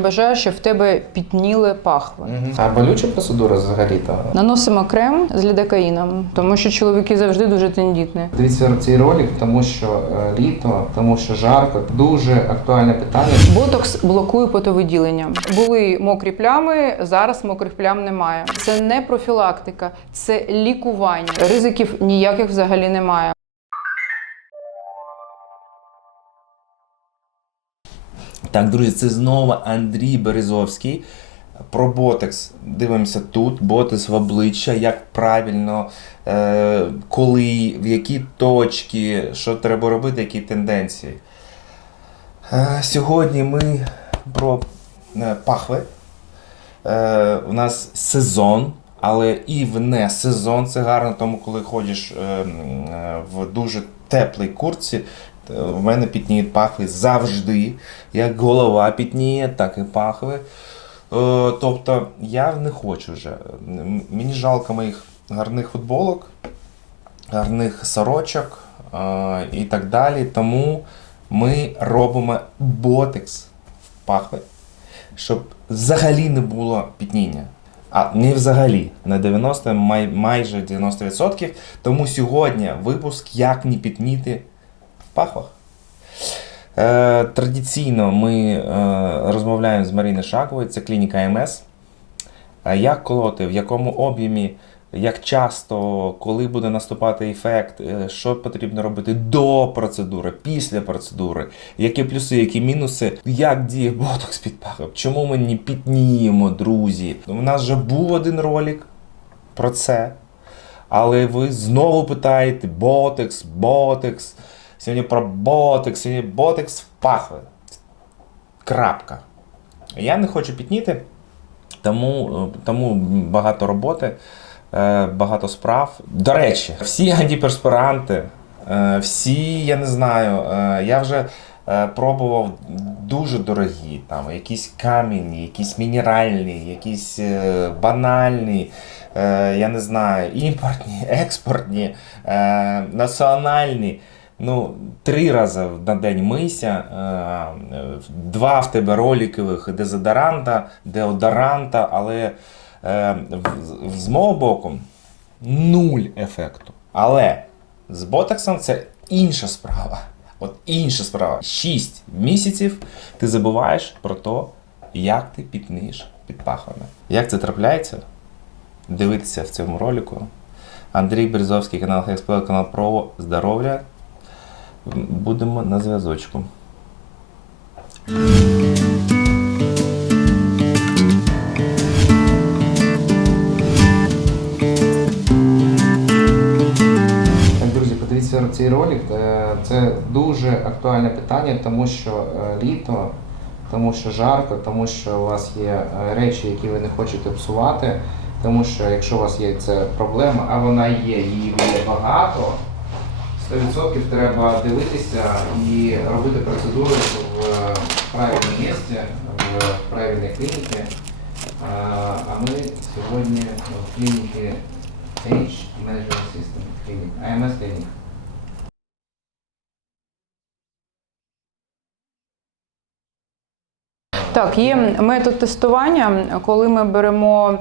бажаєш, щоб в тебе пітніли пахви. А болюча процедура взагалі-то. Наносимо крем з лідокаїном, тому що чоловіки завжди дуже тендітні. Дивіться цей ролик, тому що е, літо, тому що жарко. Дуже актуальне питання. Ботокс блокує потовиділення. Були мокрі плями, зараз мокрих плям немає. Це не профілактика, це лікування. Ризиків ніяких взагалі немає. Так, друзі, це знову Андрій Березовський. Про ботекс. Дивимося тут. Ботекс в обличчя, як правильно, е, коли, в які точки, що треба робити, які тенденції. Е, сьогодні ми про е, пахви. У нас сезон, але і в не сезон це гарно, тому коли ходиш в дуже теплій куртці, е, в мене пітніють пахви завжди. Як голова пітніє, так і пахви. Е, тобто я не хочу вже. Мені жалко моїх гарних футболок, гарних сорочок е, і так далі. Тому ми робимо ботекс в пахви, щоб взагалі не було пітніння. А не взагалі на 90, май, майже 90%. Тому сьогодні випуск як не пітніти в пахвах. Е, традиційно ми е, розмовляємо з Маріною Шаковою, це клініка МС. Як колоти, в якому об'ємі, як часто, коли буде наступати ефект, е, що потрібно робити до процедури, після процедури, які плюси, які мінуси, як діє ботокс під пахом, чому ми не пітніємо, друзі. У нас вже був один ролик про це. Але ви знову питаєте ботекс, ботекс. Сьогодні про ботекс, сьогодні ботекс в пахви. Крапка. Я не хочу пітніти, тому, е, тому багато роботи, е, багато справ. До речі, всі антиперспіранти, е, всі, я не знаю, я вже пробував дуже дорогі, там, якісь кам'яні, якісь мінеральні, якісь банальні, я не знаю, імпортні, експортні, національні. Ну, три рази на день мийся, е, два в тебе роликових дезодоранта, деодоранта, але е, з мого боку нуль ефекту. Але з ботоксом це інша справа. От інша справа. Шість місяців ти забуваєш про те, як ти пітниш під пахвами. Як це трапляється? Дивитися в цьому ролику. Андрій Березовський, канал Хексплор, канал про здоров'я. Будемо на зв'язочку. Цей ролик. Е, Це дуже актуальне питання, тому що е, літо, тому що жарко, тому що у вас є е, речі, які ви не хочете псувати. Тому що якщо у вас є ця проблема, а вона є, її є багато, 100% треба дивитися і робити процедури в правильному місці, в правильній клініці. А ми сьогодні в клініці H Management System IMS Clinic. Так, є метод тестування, коли ми беремо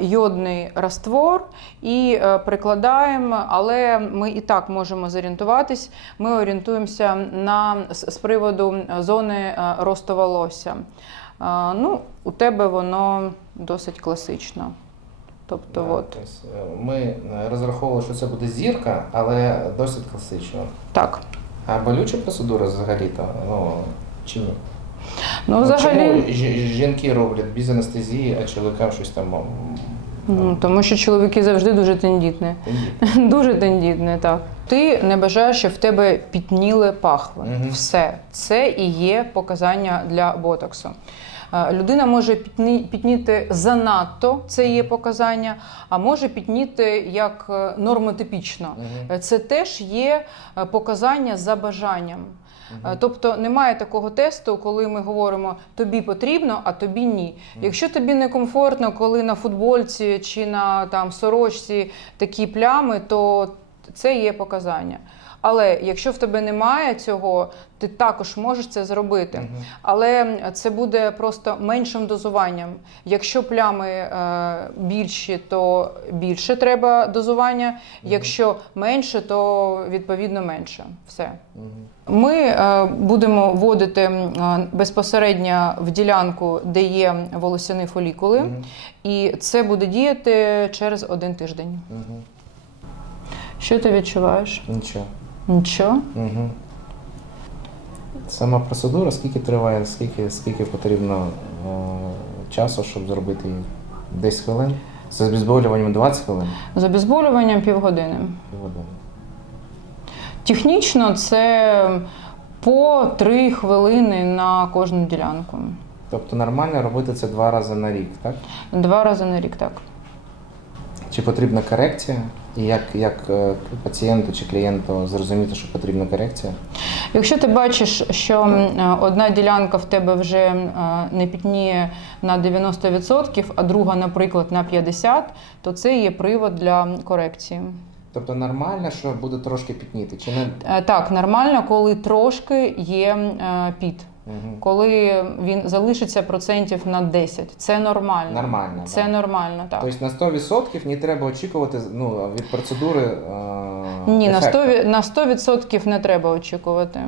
йодний раствор і е, прикладаємо, але ми і так можемо зорієнтуватись. Ми орієнтуємося на з приводу зони е, росту волосся. Ну, у тебе воно досить класично. Тобто, Да, от е, Ми е, розраховували, що це буде зірка, але досить класично. так. А болюча процедура взагалі-то, ну, чи ні? Ну, Ну, взагалі, Чому жінки роблять без анестезії, а чоловікам щось там. ну, тому що чоловіки завжди дуже тендітні. тендітно? Дуже тендітне, так. Ти не бажаєш, щоб в тебе пітніли пахви. Мгм. Все. Це і є показання для ботоксу. Е, Людина може пітні, пітніти занадто, це є показання, а може пітніти як е, нормотипічно. Е, Це теж є показання за бажанням. Мгм. Тобто немає такого тесту, коли ми говоримо тобі потрібно, а тобі ні. Якщо тобі некомфортно, коли на футбольці чи на там сорочці такі плями, то Це є показання. Але якщо в тебе немає цього, ти також можеш це зробити. Мгм. Але це буде просто меншим дозуванням. Якщо плями е, більші, то більше треба дозування. Якщо менше, то відповідно менше. Все. Мгм. Ми е, будемо вводити е, безпосередньо в ділянку, де є волосяні фолікули, Мгм. і це буде діяти через один тиждень. Мгм. Що ти відчуваєш? Нічого. Нічого. Угу. Сама процедура, скільки триває, скільки, скільки потрібно е, часу, щоб зробити її? 10 хвилин? З обезболюванням 20 хвилин? З обезболюванням півгодини. Півгодини. Технічно це по 3 хвилини на кожну ділянку. Тобто нормально робити це два рази на рік, так? Два рази на рік, так. Чи потрібна корекція? І як, як е, пацієнту чи клієнту зрозуміти, що потрібна корекція? Якщо ти бачиш, що е, одна ділянка в тебе вже е, не пітніє на 90%, а друга, наприклад, на 50%, то це є привод для корекції. Тобто нормально, що буде трошки пітніти, чи не? Так, нормально, коли трошки є піт. Угу. Коли він залишиться процентів на 10. Це нормально. Нормально, Це да. нормально, так. Тобто на 100% не треба очікувати ну, від процедури. Е, Ні, на 100%, на 100% не треба очікувати.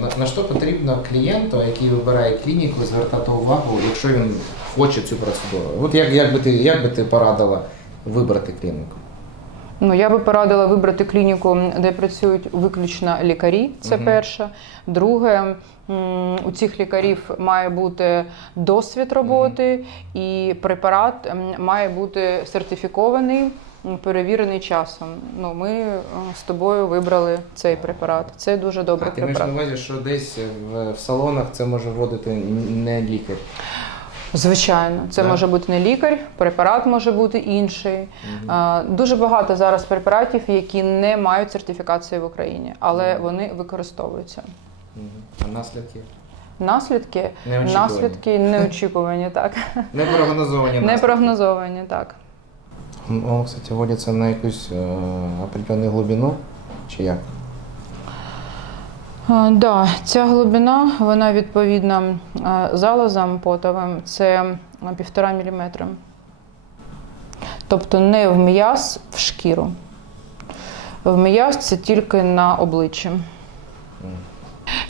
На, на що потрібно клієнту, який вибирає клініку, звертати увагу, якщо він хоче цю процедуру? От як, як, би, ти, як би ти порадила вибрати клініку? Ну, я би порадила вибрати клініку, де працюють виключно лікарі. Це Мгм. перше. Друге, у цих лікарів має бути досвід роботи, і препарат має бути сертифікований, перевірений часом. Ну, ми е, з тобою вибрали цей препарат. Це дуже добрий а ти маєш на увазі, що десь в, в салонах це може вводити не лікар. Звичайно, це Да. може бути не лікар, препарат може бути інший. Е, Дуже багато зараз препаратів, які не мають сертифікації в Україні, але вони використовуються. Мгм. А наслідки? Наслідки, Неочікувані. наслідки неочікувані, так Не прогнозовані не прогнозовані, так. Он, кстати, вводиться на якусь е, определенну глибину, чи як? Е, Да, ця глибина, вона відповідна е, залозам потовим, це півтора міліметра. Тобто не в м'яз, в шкіру. В м'яз це тільки на обличчі.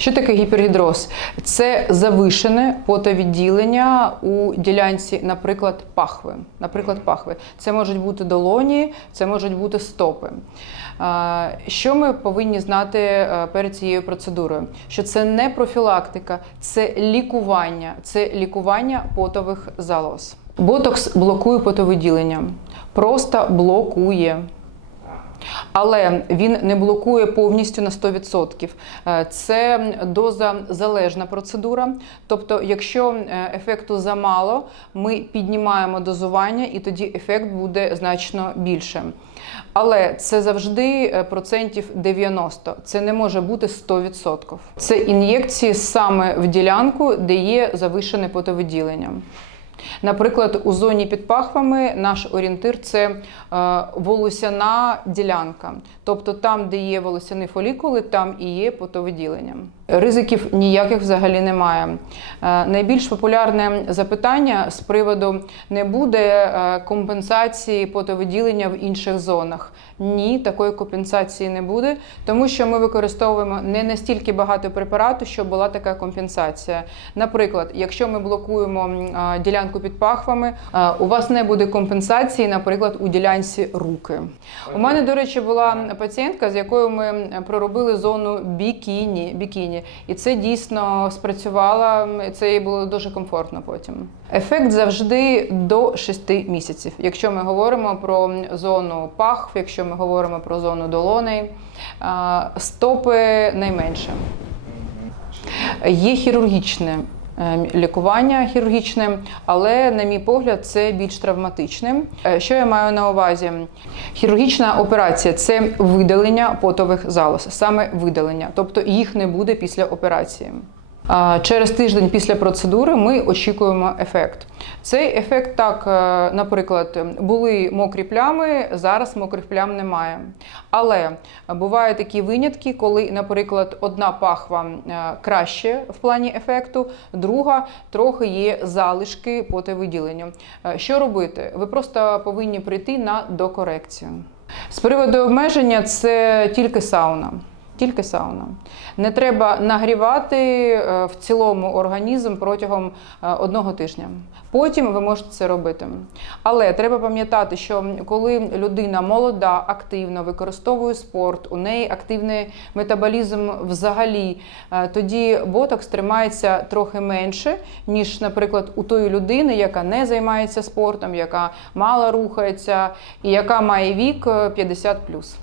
Що таке гіпергідроз? Це завишене потовідділення у ділянці, наприклад, пахви. Наприклад, пахви. Це можуть бути долоні, це можуть бути стопи. Що ми повинні знати е, перед цією процедурою? Що це не профілактика, це лікування, це лікування потових залоз. Ботокс блокує потовиділення, просто блокує. Але він не блокує повністю на 100%. Е, Це доза залежна процедура. Тобто, якщо е, ефекту замало, ми піднімаємо дозування, і тоді ефект буде значно більше. Але це завжди е, процентів 90. Це не може бути 100%. Це ін'єкції саме в ділянку, де є завишене потовиділення. Наприклад, у зоні під пахвами наш орієнтир це е, волосяна ділянка. Тобто там, де є волосяні фолікули, там і є потовиділення. Ризиків ніяких взагалі немає. Е, найбільш популярне запитання з приводу не буде е, компенсації потовиділення в інших зонах. Ні, такої компенсації не буде, тому що ми використовуємо не настільки багато препарату, щоб була така компенсація. Наприклад, якщо ми блокуємо ділянку під пахвами, у вас не буде компенсації, наприклад, у ділянці руки. У мене, до речі, була пацієнтка, з якою ми проробили зону бікіні, бікіні, і це дійсно спрацювало. Це їй було дуже комфортно потім. Ефект завжди до 6 місяців. Якщо ми говоримо про зону пахв, якщо ми говоримо про зону долоней, стопи найменше. Є хірургічне лікування хірургічне, але, на мій погляд, це більш травматичне. Е, Що я маю на увазі? Хірургічна операція це видалення потових залоз, саме видалення, тобто їх не буде після операції. Через тиждень після процедури ми очікуємо ефект. Цей ефект так, е, наприклад, були мокрі плями, зараз мокрих плям немає. Але бувають такі винятки, коли, наприклад, одна пахва е, краще в плані ефекту, друга трохи є залишки потовиділення. Е, Що робити? Ви просто повинні прийти на докорекцію. З приводу обмеження це тільки сауна. Тільки сауна. Не треба нагрівати е, в цілому організм протягом е, одного тижня. Потім ви можете це робити. Але треба пам'ятати, що коли людина молода, активна, використовує спорт, у неї активний метаболізм взагалі, е, тоді ботокс тримається трохи менше, ніж, наприклад, у тої людини, яка не займається спортом, яка мало рухається і яка має вік е, 50+.